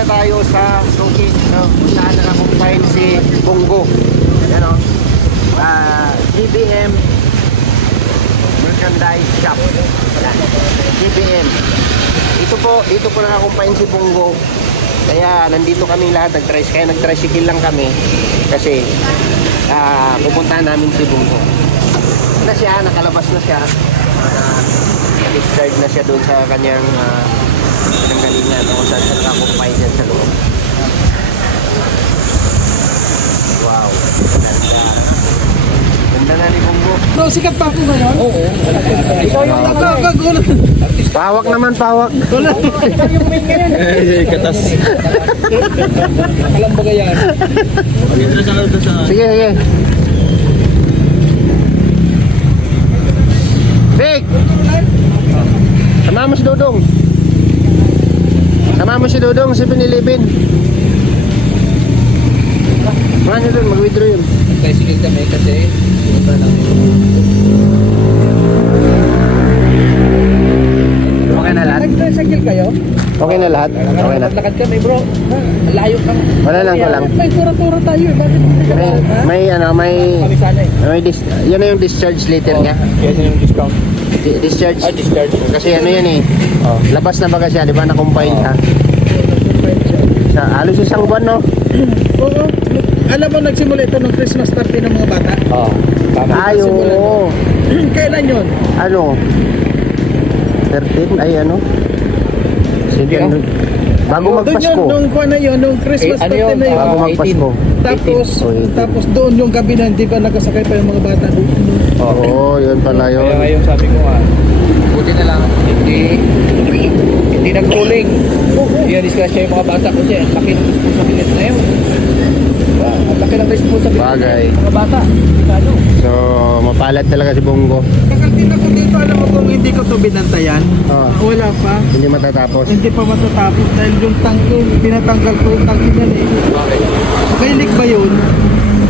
na tayo sa Suki. No? Saan nakakumpain si Bongo. Yan o. GBM Merchandise Shop. Yan. GBM. Dito po nakakumpain si Bongo. Kaya nandito kami lahat nag-tricycle lang kami kasi pupuntahan namin si Bongo. Na siya, nakalabas na siya. Discharge na siya doon sa kanyang pinanggalingan o saan siya nakakumpay dyan sa loob. Wow, ganda na ni Bongo. Bro, sikat pa ako ngayon? Oo. Ikaw yung nakakagulat. Pawak naman, pawak. Ikaw yung main ngayon. Katas. Alam ba yan? Sige, sige. Big! Sama mo si Dodong. Sama mo si Dodong, 7-Eleven. Ano doon, mag-withdraw yun. Tricycle kami kasi punta lang. Okay na lahat? Nag-tricycle kayo? Okay na lahat? Okay na. Naglakad kami bro. Layo kang. Wala lang, wala lang. May tura-tura tayo eh. Bakit hindi ka May, ha? may ano, may... Kami sana eh. Yan na yung discharge letter niya. Yan na yung discount. Discharge. Discharge. Kasi ano yan eh. Labas na baga siya, di ba? Na-combine ka. Sa halos isang buwan, no? Oo. Alam mo, nagsimula ito ng Christmas party ng mga bata. Oo. Tama. Ay, oo. Kailan yun? Ano? 13? Ay, ano? Sige, ano? Bago Doon yun, magpasko. nung kuha na yun, nung Christmas ano party yun? na yun. Bago magpasko. Tapos, Oh, 18. tapos doon yung gabi na hindi pa nakasakay pa yung mga bata doon. Oo, yun pala yun. Kaya ngayon sabi ko nga, buti na lang, hindi nag-rolling. Hindi na-discussion yung mga bata kasi ang laki ng responsibility na yun. Ang laki ng responsibility Bagay. ng mga bata. Ano? So, mapalad talaga si Bongo. Nakatin ako dito, alam mo kung hindi ko to binantayan. Wala pa. Hindi matatapos. Hindi pa matatapos dahil yung tangke, pinatanggal ko yung tangke yan eh. Bakit? May leak ba yun?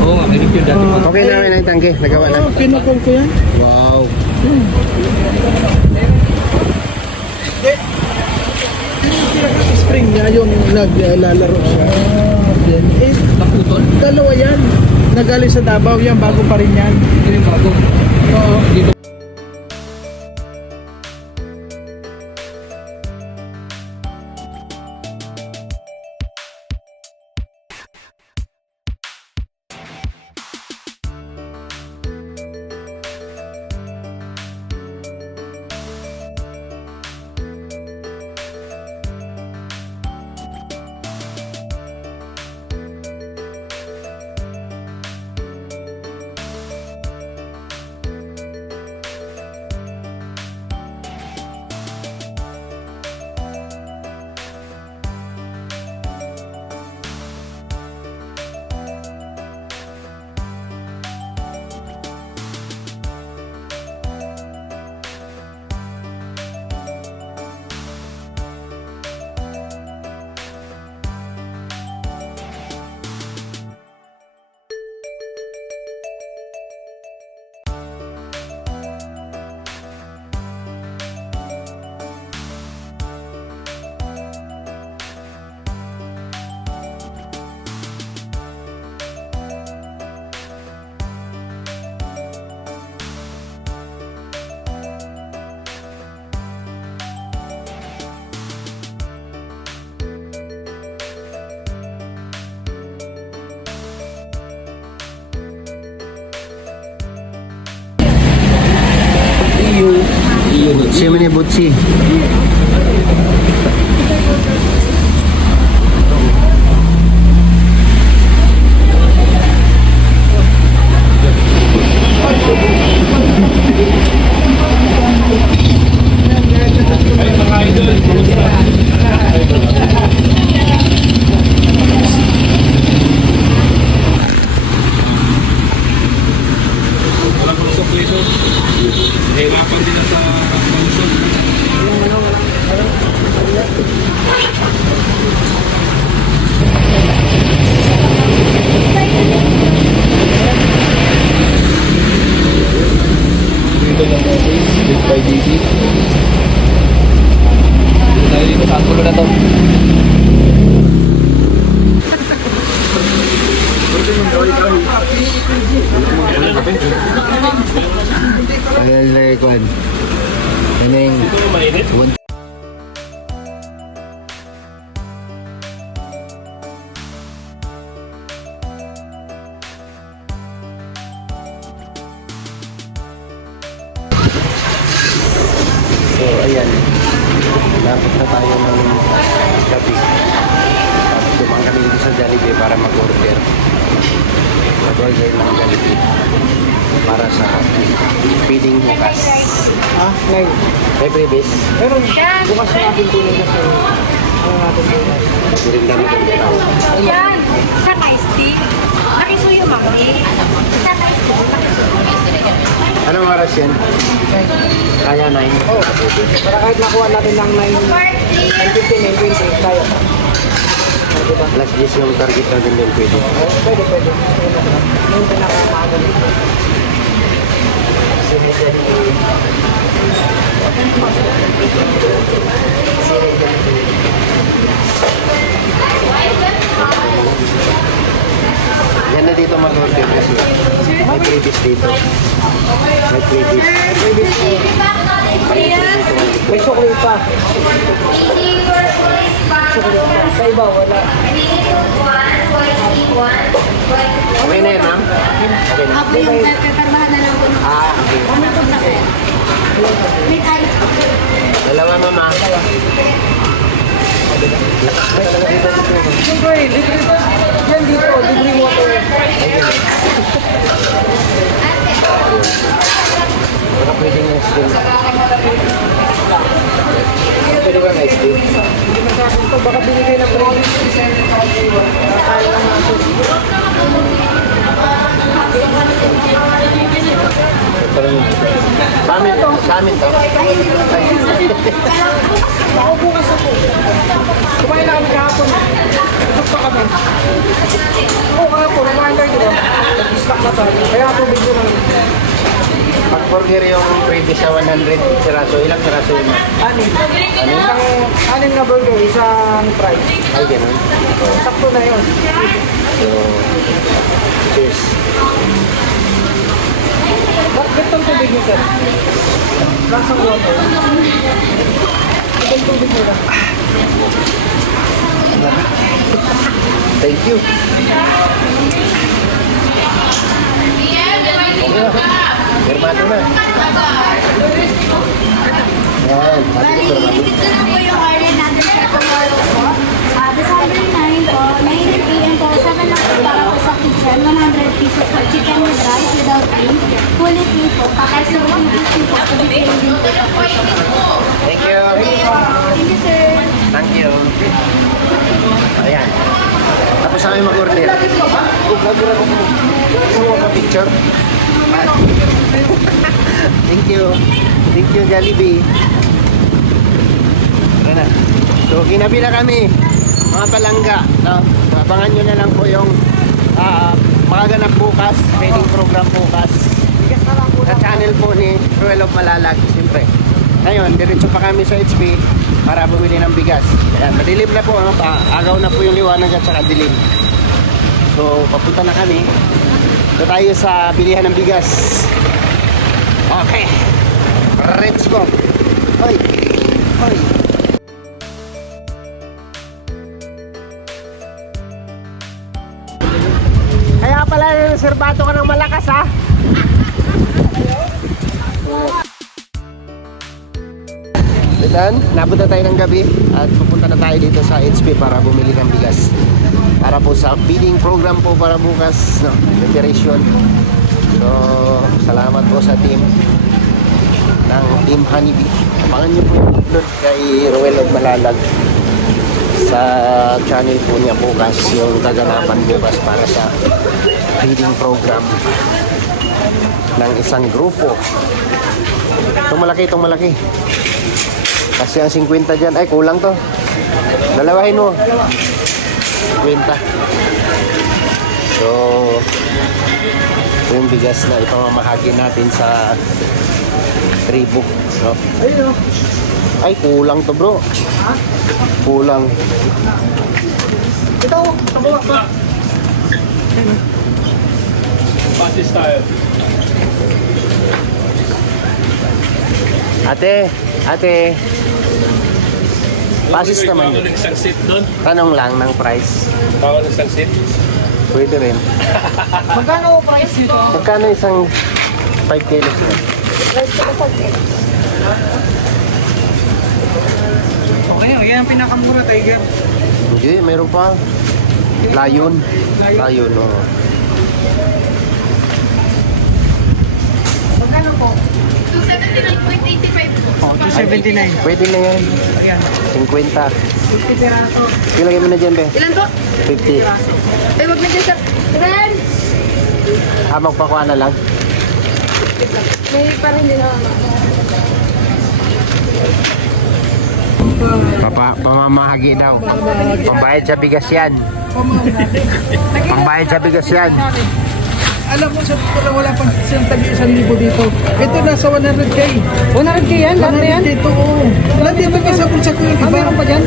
Oo nga, may yun dati pa. Okay na rin ang tangke. Nagawa na. Oo, pinukol ko yan. Wow. Yung spring niya, yung naglalaro siya. Then, Naputol? dalawa yan. Nagaling sa Davao yan, bago pa rin yan. Hindi rin bago. Oo. Dito. Siya man yung butsi. Hirapan nila sa konsol. Dito lang po, big by DC. Dahil dito sa angulo na to. kwan. Kaneng one. So, ayan. Lapit na tayo ng gabi. Tapos dumang kami dito sa Jollibee para mag-order. Mag-order ng Jollibee para sa feeding bukas. Ah, ngayon. May previous. Pero bukas na natin tuloy kasi ano natin bukas. Hindi rin kami ng ginawa. Yan! Sa ice tea. Nakisuyo, mami. Sa ice tea. Anong oras yan? Kaya 9. Oo. Para kahit makuha natin ng 9:15, 9:20 tayo. Ah, diba? Last 10 yung target natin din pwede. Oh, pwede. Yung pinakamaaga nito. Yan na dito mag-order kasi may previous dito. May previous. May sukli pa. Sa iba, wala. Okay na yan, ma'am? Okay na. Ako yung peperbahan na lang po. Ah, okay. Ano po na po? May ice. Dalawa, mama. Siyempre, libre. Yan dito, libre water. Baka pwede ng ice cream. Pwede ba ng ice cream? Hindi magkasunto, baka binigay ng break. Kaya lang natin. Sa amin to. Sa amin to. Ako bukas ako. Kumain na kami kahapon. Busog pa kami. Oo, kahapon. Kumain tayo diba? Nag-stock na tayo. Kaya tubig ko naman. Pag-burger yung previous sa 100 piraso. Ilang piraso yun? Anim na burger, isang fries. Ay, ganun. Sakto na yun. So, cheers. Bakit ganitong tubig niyo, sir? Lasang water. Ganitong tubig nila. Thank you. Hermano na. Yan. Bali, ito na po yung order natin sa tomorrow po. December 9 po, 9 p.m. po, 7 lang po para po sa kitchen. 100 pesos po, chicken with rice without cream. Fully free po, pakay sa 150 po, to be paid din po. Thank you. Thank you, sir. Thank you. Ayan. Tapos kami mag-order. Gusto mo picture? Thank you. Thank you, Jollibee. Tara na. So, ginabi na kami. Mga palangga. No? So, abangan nyo na lang po yung makaganap bukas. Training program bukas. Sa channel po ni Ruel of Malalag. Siyempre. Ngayon, diretso pa kami sa HP para bumili ng bigas. Ayan, madilim na po. Ano? Agaw na po yung liwanag at saka dilim. So, papunta na kami. So, tayo sa bilihan ng bigas. Okay. Let's go. Hoy. Hoy. Kaya pala reserbato ka ng malakas, ha? Dan, nabot na tayo ng gabi at pupunta na tayo dito sa HP para bumili ng bigas. Para po sa feeding program po para bukas, no, preparation. So, salamat po sa team ng Team Honeybee. Abangan nyo po yung upload kay Ruel of Malalag sa channel po niya bukas, yung kaganapan bukas para sa feeding program ng isang grupo. Itong malaki. Kasi ang 50 dyan, ay kulang to. Dalawahin mo. 50. So, ito yung bigas na ipamamahagi natin sa tribo. No? Ayun o. Ay, kulang to bro. Ha? Kulang. Ito, kabawa pa. Party style. Ate. Pasis naman. Ako ng isang seat doon. Tanong lang ng price. Ako ng isang seat. Pwede rin. Magkano price dito? Magkano isang 5 kilos yan? Okay, yan ang pinakamura, Tiger. Hindi, meron pa. Lion. Lion, oo. Magkano po? 279.85 po. Oh, 279. Pwede na yan. Ayan. 50. 50 peraso. Ilagay mo na dyan, be. Ilan po? 50. Ay, wag na dyan, sir. Ren! Magpakuha na lang. May pa rin din ako. Pamamahagi daw. Pambayad sa bigas yan. Pambayad sa bigas yan. Alam mo, sa totoo wala pang siyang tagi 1,000 dito. Ito nasa 100K. 100K yan? Lahat na yan? Dito, oo. Nandito ka sa bulsa ko yung iba. Meron pa dyan?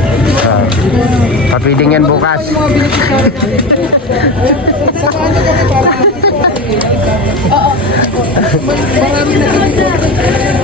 Papiling yan bukas. Mga beneficiary. Sa ano kami para? Oo. Marami na kami.